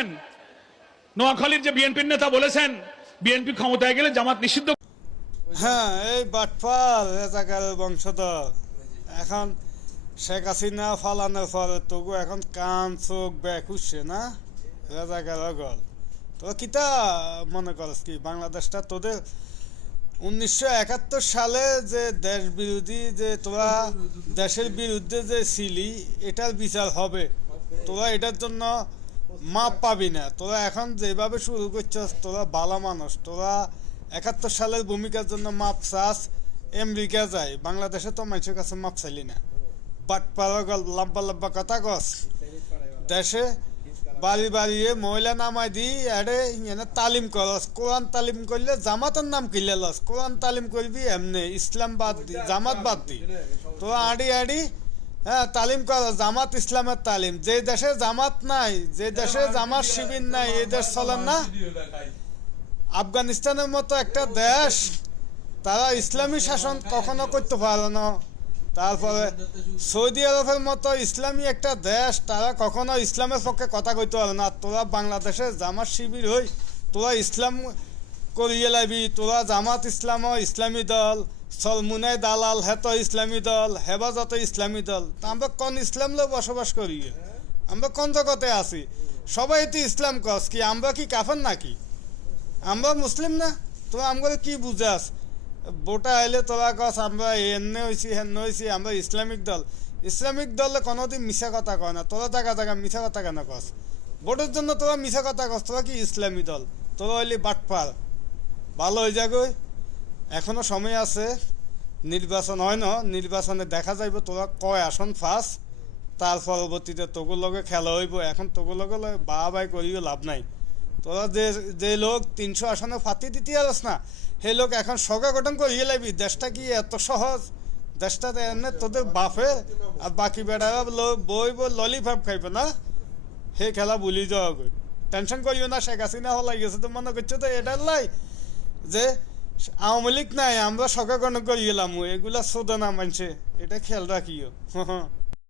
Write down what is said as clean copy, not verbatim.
বলেছেন, নোয়াখালীর যে বিএনপির নেতা বলেছেন বিএনপি ক্ষমতায় গেলে জামাত নিষিদ্ধ। হ্যাঁ, এই বাটপাল রাজাকারের বংশধর এখন শেখ হাসিনা ফালানোর পরে তবু এখন কান চোখ ব্যাক উঠছে না রাজাকার গল। তো কিতা মনে করস কি বাংলাদেশটা তোদের 1971 সালে যে দেশ বিরোধী যে তোরা দেশের বিরুদ্ধে যে ছিলি এটার বিচার হবে, তোরা এটার জন্য মাপ পাবি না। তোরা এখন যেভাবে শুরু করছস তোরা ভালো মানুষ, তোরা 71 সালের ভূমিকার জন্য মাপ চাস আমেরিকা যায়, বাংলাদেশে তো মানুষের কাছে মাপ চাইলি না। বাট পারগল লম্বা লম্বা কথা কস, দেশে বাড়ি বাড়িয়ে মহিলা নামাই দি আরে এনে তালিম করস, কোরআন তালিম করলে জামাতের নাম কিনলে লস, কোরআন তালিম করবি এমনি ইসলাম বাদ দি জামাত বাদ দি, তো আড়ি আড়ি হ্যাঁ তালিম কর জামাত ইসলামের তালিম। যে দেশে জামাত নাই, যে দেশে জামাত শিবির নাই এই দেশ চলেন না। আফগানিস্তানের মতো একটা দেশ তারা ইসলামী শাসন কখনো করতে পারে না। তারপরে সৌদি আরবের মতো ইসলামী একটা দেশ তারা কখনো ইসলামের পক্ষে কথা কইতে পারে না। তোরা বাংলাদেশে জামাত শিবির হই তোরা ইসলাম করিয়ে লাবি, তোরা জামাত ইসলাম ইসলামী দল, সলমুনাই দালাল হেত ইসলামী দল, হেফাজত ইসলামী দল। তা আমরা কোন ইসলাম লোক বসবাস করি? আমরা কোন জগতে আছি? সবাই তো ইসলাম কস কি আমরা কি কাফের নাকি? আমরা মুসলিম না? তোরা আমরা কি বুঝাস? ভোটা আইলে তোরা কস আমরা এনে হয়েছি হেন হয়েছি আমরা ইসলামিক দল। ইসলামিক দলে কোনোদিন মিশা কথা কয় না। তোরা জায়গা জায়গা মিশা কথা কেন কস? ভোটের জন্য তোরা মিশা কথা কস, তোরা কি ইসলামী দল? তোরা হইলি বাটপার। ভালো হয়ে যাগো, এখনো সময় আছে, নির্বাচন হয় না, নির্বাচনে দেখা যাইব তোরা কয় আসন ফাঁস, তার পরবর্তীতে তোগুর লগে খেলা হইব। এখন তোগুর লগে বাই করিও লাভ নাই। তোরা যে লোক 300 আসনে ফাতি দিতে আরস না, সেই লোক এখন সরকার গঠন করিয়ে লাইবি। দেশটা কি এত সহজ? দেশটা এমনি তোদের বাপে আর বাকি বেড়ারা বইব ললিপপ খাইবে না, সেই খেলা ভুলি যাওয়া গই। টেনশন করিও না, শেখ হাসিনা হলাই গেছে তো মনে করছো তো এটার লাই যে আওয়ামী লীগ নাই আমরা সরকার গঠন করিয়ে গেলাম, এগুলা শোধ না মানছে, এটা খেয়াল রাখিও।